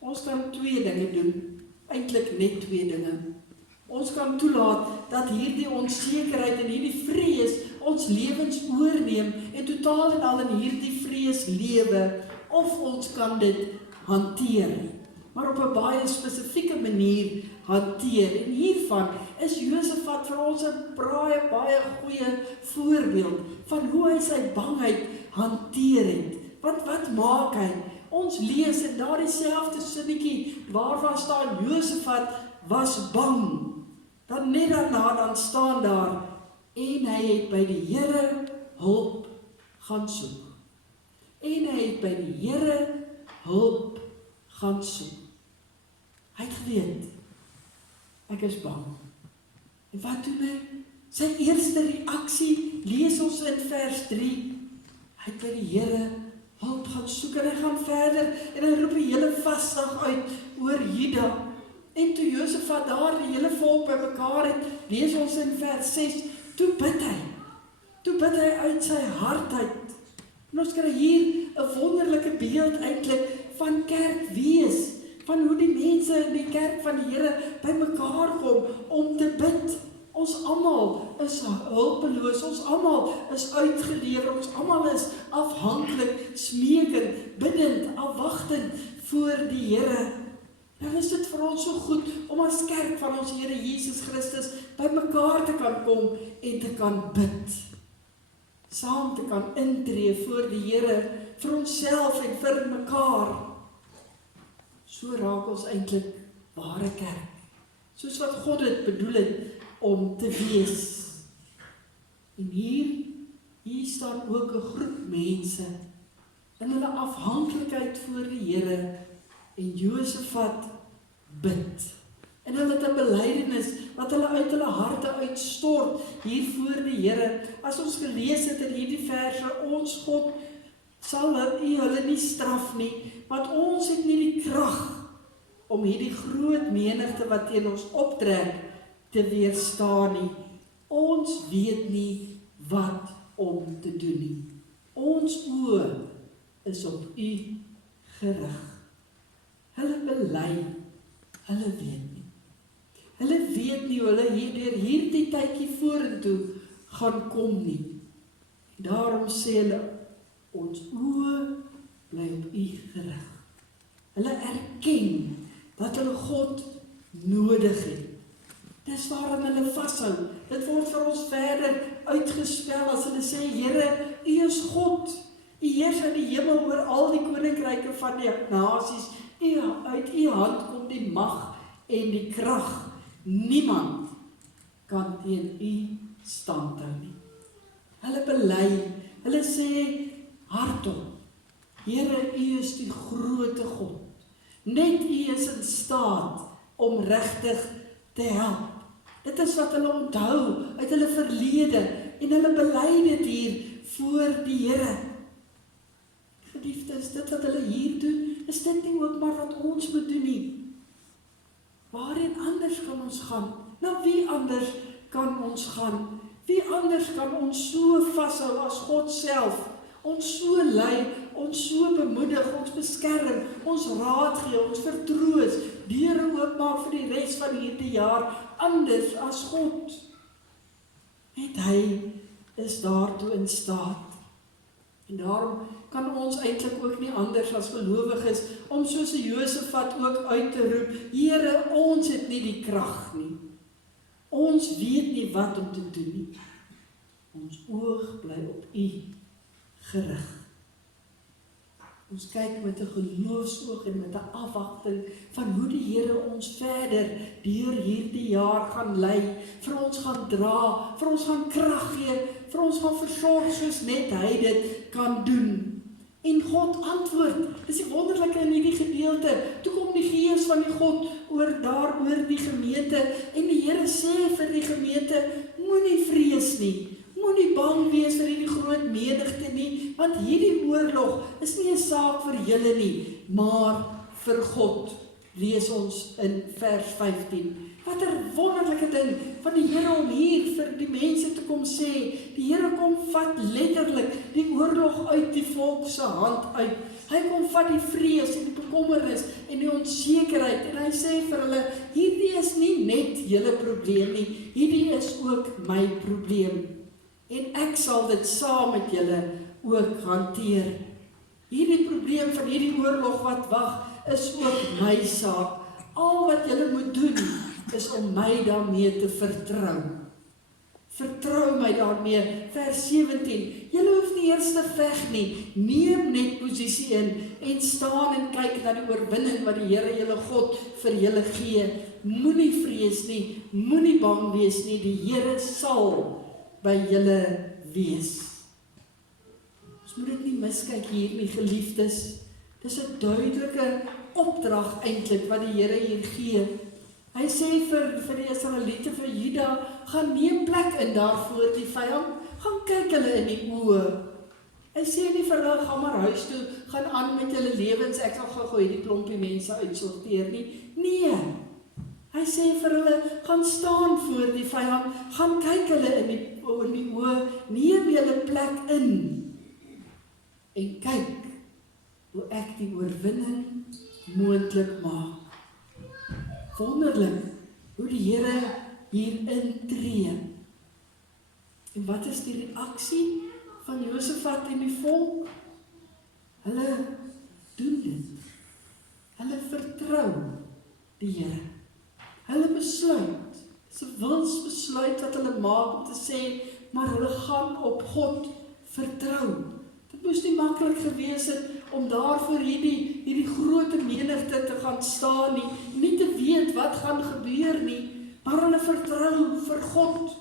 Ons kan 2 dinge doen, eintlik net 2 dinge. Ons kan toelaat dat hierdie onsekerheid en hierdie vrees ons lewens oorneem en totaal en al in hierdie vrees lewe, of ons kan dit hanteer, maar op 'n baie spesifieke manier hanteer. En hiervan is Josafat vir ons 'n baie goeie voorbeeld van hoe hy sy bangheid hanteer het. Want wat maak hy? Ons lees in daardie selfde sinnetjie waarvan staan Josafat was bang. Dan net daarna dan staan daar, en hy het by die Here hulp gaan soek. En hy het by die Here hulp gaan soek. Hy het geweet, ek is bang. En wat doen hy? Sy eerste reaksie, lees ons in vers 3, hy het by die Here hulp gaan soek, en hy gaan verder, en hy roep die hele vasdag uit oor Juda. En toe Josafat daar die hele volk by mekaar het, lees ons in vers 6, toe bid hy uit sy hart uit. En ons kry hier 'n wonderlike beeld eintlik van kerk wees, van hoe die mense in die kerk van die Here by mekaar kom om te bid. Ons almal is hulpeloos, ons almal is uitgelewer, ons almal is afhanklik, smeekend, bidend, afwagtend voor die Here. Nou is dit vir ons so goed om as kerk van ons Here Jesus Christus by mekaar te kan kom en te kan bid. Saam te kan intree voor die Here, vir onsself en vir mekaar. So raak ons eintlik ware kerk, soos wat God dit bedoel het om te wees. En hier staan ook 'n groep mense in hulle afhanklikheid voor die Here, en Josafat bid. En hulle het 'n belydenis wat hulle uit hulle harte uitstort hier voor die Here. As ons gelees het in hierdie verse, ons God sal hulle nie straf nie, want ons het nie die krag om hierdie groot menigte wat teen ons optrek te weerstaan nie. Ons weet nie wat om te doen nie. Ons oë is op U gerig. Hulle bely, hulle weet nie. Hulle weet nie hoe hulle hierdie tydjie vorentoe gaan kom nie. Daarom sê hulle, ons oë bly op U gerig. Hulle erken dat hulle God nodig het. Dis waarom hulle vashou. Dit word vir ons verder uitgespel as hulle sê, Here, U is God. U heers in die hemel oor al die koninkryke van die nasies. Uit U hand kom die mag en die krag. Niemand kan teen U stand hou nie. Hulle bely, hulle sê hardop, Here, U is die groote God. Net U is in staat om regtig te help. Dit is wat hulle onthou uit hulle verlede en hulle bely dit hier voor die Here. Geliefdes, dit wat hulle hier doen, is dit nie ook maar wat ons moet doen nie. Waarheen anders kan ons gaan? Na wie anders kan ons gaan? Wie anders kan ons so vashou as God self? Ons so lei, ons so bemoedig, ons beskerm, ons raad gee, ons vertroos, deure oopmaak vir die res van hierdie jaar, anders as God. Net hy is daartoe in staat. En daarom kan ons eintlik ook nie anders as gelowiges om soos 'n Josafat ook uit te roep, Here, ons het nie die krag nie. Ons weet nie wat om te doen nie. Ons oog bly op U gerig. Ons kyk met 'n geloofsoog en met 'n afwagting van hoe die Here ons verder deur hierdie jaar gaan lei, vir ons gaan dra, vir ons gaan krag gee, vir ons gaan versorg soos net hy dit kan doen. En God antwoord. Dis die wonderlike in hierdie gedeelte. Toe kom die Gees van die God oor die gemeente en die Here sê vir die gemeente, moenie vrees nie. Moenie bang wees vir hierdie groot menigte nie, want hierdie oorlog is nie 'n saak vir julle nie, maar vir God. Lees ons in vers 15. Wat 'n wonderlike ding van die Here om hier vir die mense te kom sê. Die Here kom vat letterlik die oorlog uit die volk se hand uit. Hy kom vat die vrees en die bekommernis en die onsekerheid en hy sê vir hulle, hierdie is nie net julle probleem nie, hierdie is ook my probleem. En ek sal dit saam met julle ook hanteer. Hierdie probleem van hierdie oorlog wat wag, is ook my saak. Al wat julle moet doen, is om my daarmee te vertrou. Vertrou my daarmee. Vers 17. Julle hoef nie eers te veg nie. Neem net posisie in en staan en kyk na die oorwinning wat die Here julle God vir julle gee. Moenie vrees nie, moenie bang wees nie. Die Here sal by julle wees. Ons moet dit nie miskyk hier nie, geliefdes. Dis 'n duidelike opdrag eintlik wat die Here hier gee. Hy sê vir die Israeliete, vir Juda, gaan neem plek in daar voor die vyand, gaan kyk hulle in die oë. Hy sê nie vir hulle, gaan maar huis toe, gaan aan met julle lewens, ek sal gou hierdie klompie mense uitsorteer nie. Nee, hy sê vir hulle, gaan staan voor die vyand, gaan kyk hulle in die oë, neem julle plek in, en kyk hoe ek die oorwinning moontlik maak. Wonderlik, hoe die Here hier intree. En wat is die reaksie van Josafat en die volk? Hulle doen dit. Hulle vertrou die Here. Hulle besluit, dis 'n wilsbesluit wat hulle maak om te sê, maar hulle gaan op God vertrou. Dit moes nie maklik gewees het om daarvoor hierdie groot menigte te gaan staan nie te weet wat gaan gebeur nie, maar hulle vertrou vir God.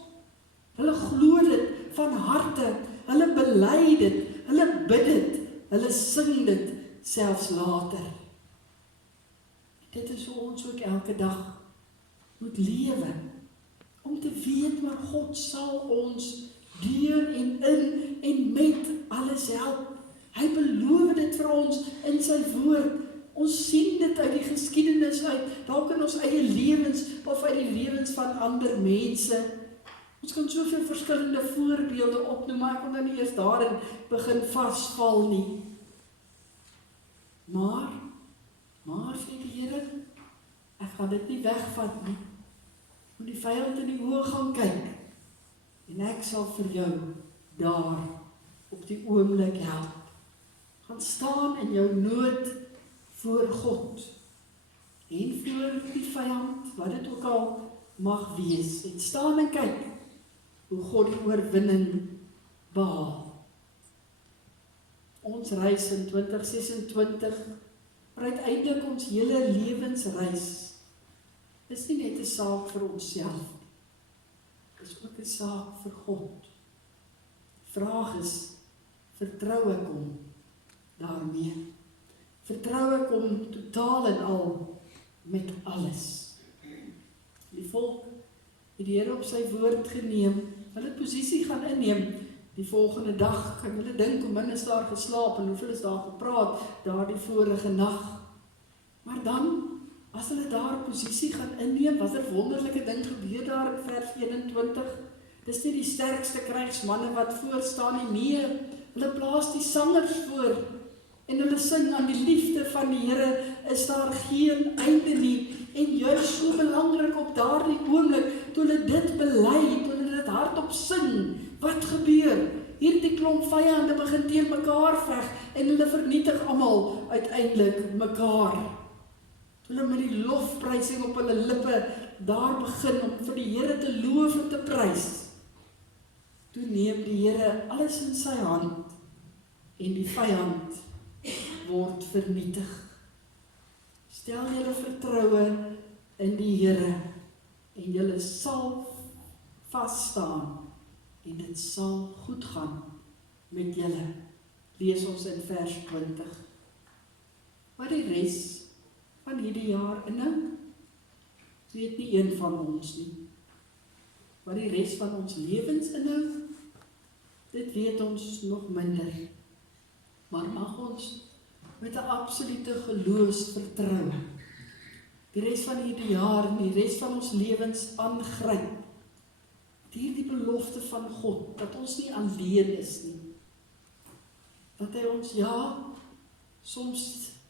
Hulle glo dit van harte, hulle bely dit, hulle bid dit, hulle sing dit selfs later. Dit is hoe ons ook elke dag moet lewe, om te weet, maar God sal ons deur en in en met alles help. Hy beloof dit vir ons in sy woord. Ons sien dit uit die geskiedenis uit, dalk in ons eie lewens of uit die lewens van ander mense. Ons kan soveel verskillende voorbeelde opnoem, maar ek wil nou nie eers daarin begin vasval nie. Maar sê die Here, ek gaan dit nie wegvat nie. Moet die vyand in die oë gaan kyk, en ek sal vir jou daar op die oomblik help. Gaan staan in jou nood voor God en voor die vyand, wat dit ook al mag wees, en staan en kyk hoe God die oorwinning behaal. Ons reis in 2026, maar uiteindelik ons hele lewensreis, is nie net 'n saak vir onsself, is ook 'n saak vir God. Die vraag is, vertrou ek hom daarmee? Vertrou ek hom totaal en al met alles? Die volk het die Here op sy woord geneem, hulle posisie gaan inneem. Die volgende dag kan hulle dink hoe min is daar geslaap en hoeveel is daar gepraat daardie vorige nag. Maar dan, as hulle daar posisie gaan inneem, wat 'n wonderlike ding gebeur daar in vers 21. Dis nie die sterkste krygsmanne wat voor staan nie, nee, hulle plaas die sangers voor en hulle sing aan die liefde van die Here is daar geen einde nie. En juist so belangrik op daardie oomblik, toe hulle dit bely, toe hulle dit hardop sing, wat gebeur? Hierdie klomp vyande begin teen mekaar veg en hulle vernietig almal uiteindelik mekaar. Hulle met die lofprysing op hulle lippe daar begin om vir die Here te loof en te prys. Toe neem die Here alles in sy hand en die vyand word vernietig. Stel julle vertroue in die Here en julle sal vas staan en dit sal goed gaan met julle. Lees ons in vers 20. Wat die res van hierdie jaar inhou, weet nie een van ons nie. Wat die res van ons lewens inhou, dit weet ons nog minder. Maar mag ons met 'n absolute geloofsvertroue die res van hierdie jaar en die res van ons lewens aangryp. Die belofte van God, dat ons nie alleen is nie. Dat hy ons, soms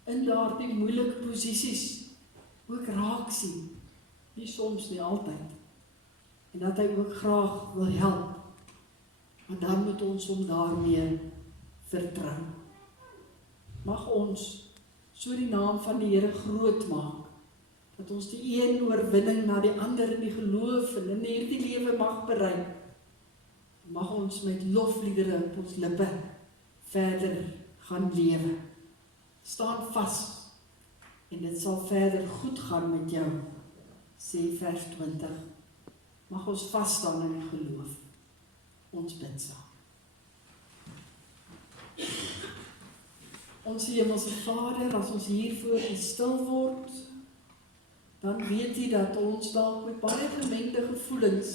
in daardie moeilike posisies ook raak sien. Nie soms, nie altyd. En dat hy ook graag wil help. Maar dan moet ons hom daarmee vertrou. Mag ons so die naam van die Here groot maak. Dat ons die een oorwinning na die ander in die geloof en in hierdie lewe mag bereik. Mag ons met lofliedere op ons lippe verder gaan lewe. Staan vas en dit sal verder goed gaan met jou, sê vers 20. Mag ons vasstaan in die geloof. Ons bid saam. Ons Hemelse Vader, as ons hier voor U stil word, dan weet U dat ons dalk met baie gemengde gevoelens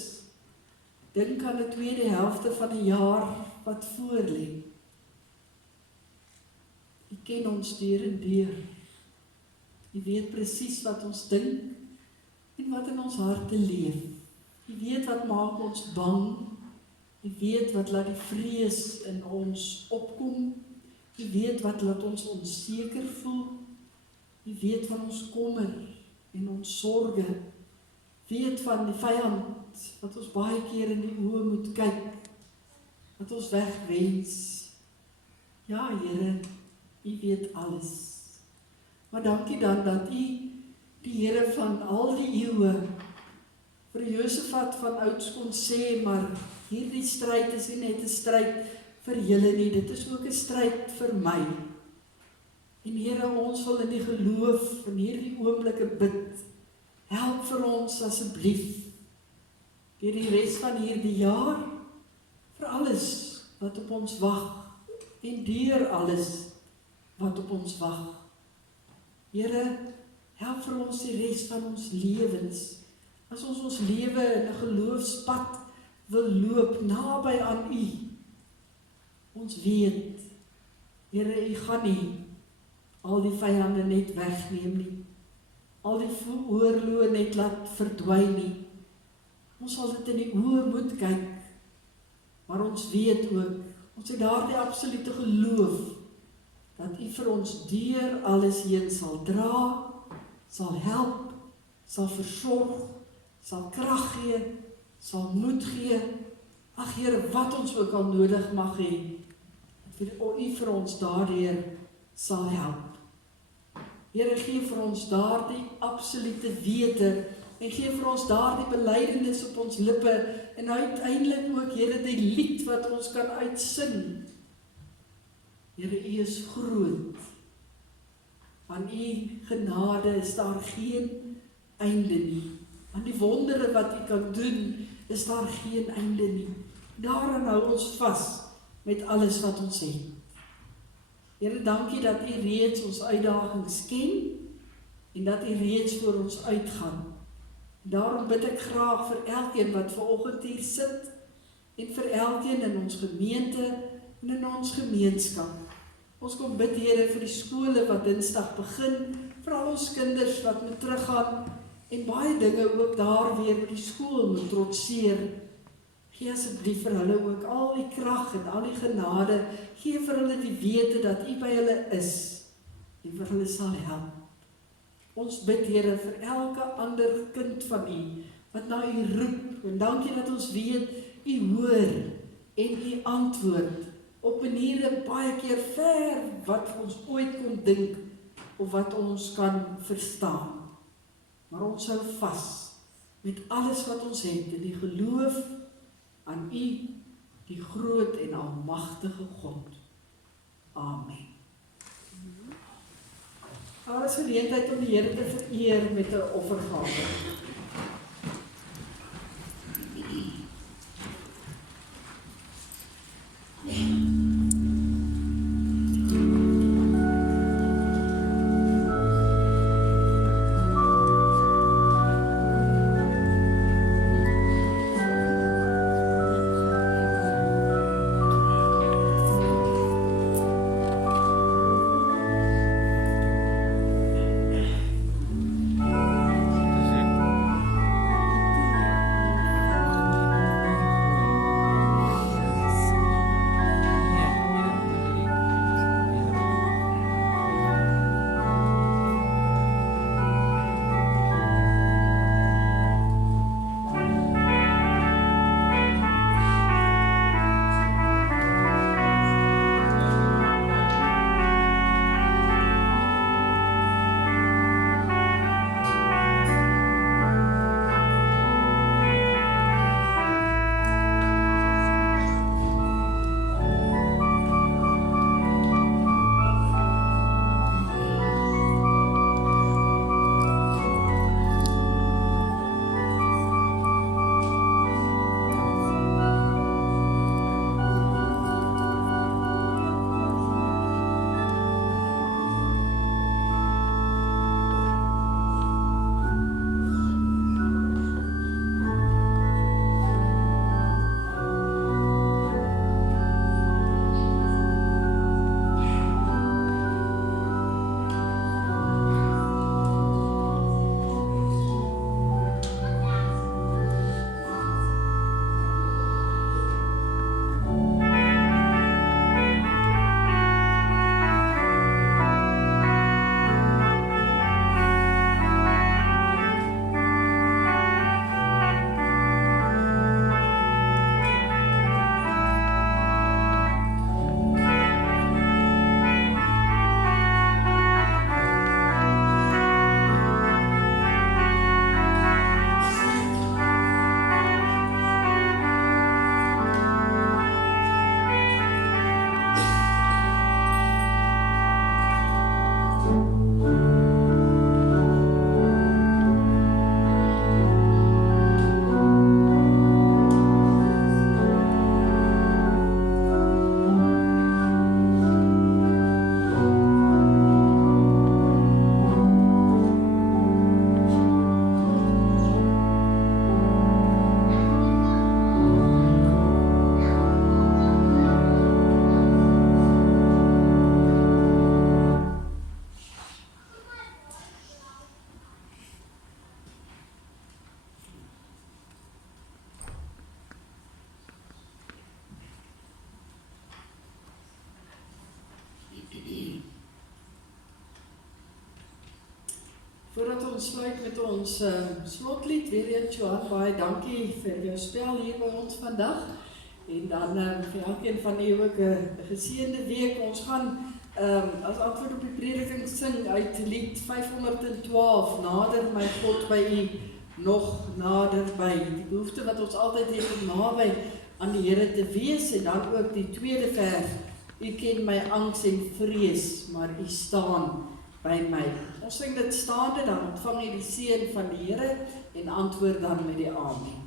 dink aan die tweede helfte van die jaar wat voor lê. U ken ons deur en deur. U weet presies wat ons dink en wat in ons harte leef. U weet wat maak ons bang. U weet wat laat die vrees in ons opkom. U weet wat laat ons onseker voel. U weet van ons kommer en ons sorge. Weet van die vyand wat ons baie keer in die oë moet kyk. Wat ons wegwens. Ja, Here, U weet alles. Maar dankie dan dat U die Here van al die eeue vir Josafat van ouds kon sê, maar hierdie stryd is nie net 'n stryd vir julle nie, dit is ook 'n stryd vir my. En Here, ons wil in die geloof in hierdie oomblikke bid. Help vir ons asseblief deur die res van hierdie jaar vir alles wat op ons wag en deur alles wat op ons wag. Here, help vir ons die res van ons lewens. As ons lewe in 'n geloofspad wil loop naby aan U. Ons weet, Here, U gaan nie al die vyande net wegneem nie. Al die oorloë net laat verdwyn nie. Ons sal dit in die oë moet kyk. Maar ons weet ook, ons het daardie absolute geloof dat U vir ons deur alles heen sal dra, sal help, sal versorg, sal krag gee, sal moed gee. Ag Here, wat ons ook al nodig mag hê, dat U vir ons daardeur sal help. Here, gee vir ons daardie absolute wete en gee vir ons daardie belydenis op ons lippe en uiteindelik ook, Here, die lied wat ons kan uitsing. Here, U is groot. Aan U genade is daar geen einde nie. Aan die wondere wat U kan doen, is daar geen einde nie. Daaraan hou ons vas met alles wat ons het. Here, dankie dat U reeds ons uitdagings ken en dat U reeds voor ons uitgaan. Daarom bid ek graag vir elkeen wat vanoggend hier sit en vir elkeen in ons gemeente en in ons gemeenskap. Ons kom bid, Here, vir die skole wat Dinsdag begin, vir al ons kinders wat moet teruggaan en baie dinge ook daar weer by die skool moet trotseer. Gee asseblief vir hulle ook al die krag en al die genade. Gee vir hulle die wete dat U by hulle is en vir hulle sal help. Ons bid, Here, vir elke ander kind van U wat na U roep. En dankie dat ons weet U hoor en U antwoord op maniere baie keer ver wat ons ooit kon dink of wat ons kan verstaan. Maar ons hou vas met alles wat ons het in die geloof aan U, die groot en almagtige God. Amen. Daar is geleentheid om die Here te vereer met 'n offergawe. Voordat ons sluit met ons slotlied, weer eens Johan, baie dankie vir jou spel hier by ons vandag. En dan vir elkeen van u ook 'n geseënde week. Ons gaan as antwoord op die prediking sing uit lied 512, nader my God by u, nog naderby. Die behoefte wat ons altyd het om naby aan die Here te wees, en dan ook die tweede vers, u ken my angs en vrees, maar u staan by my. Ons sing dit staande, dan ontvang jy die seën van die Here en antwoord dan met die amen.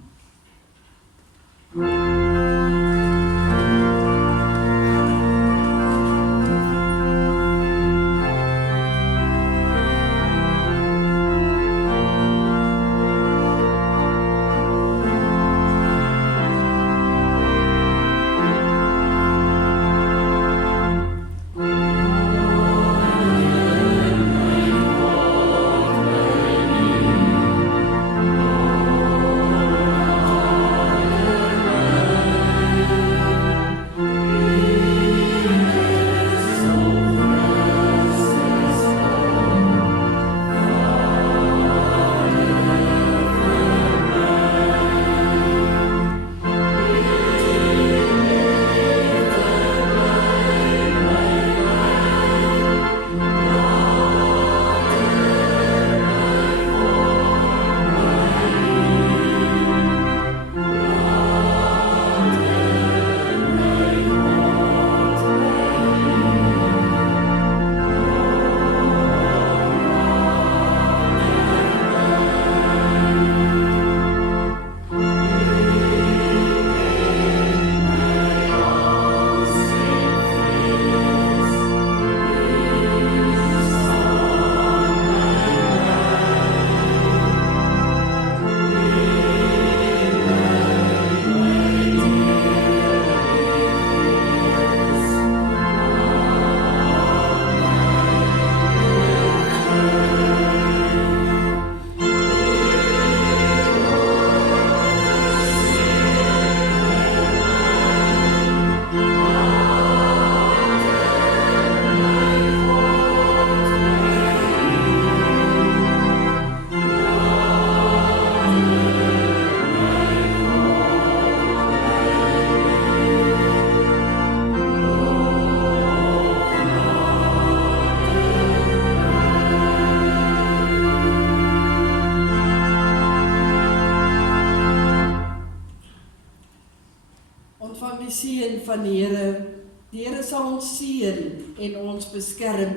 Ontvang die seën van die Here. Die Here sal ons seën en ons beskerm.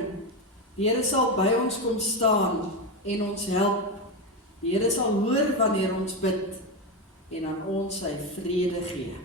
Die Here sal by ons kom staan en ons help. Die Here sal hoor wanneer ons bid en aan ons sy vrede gee.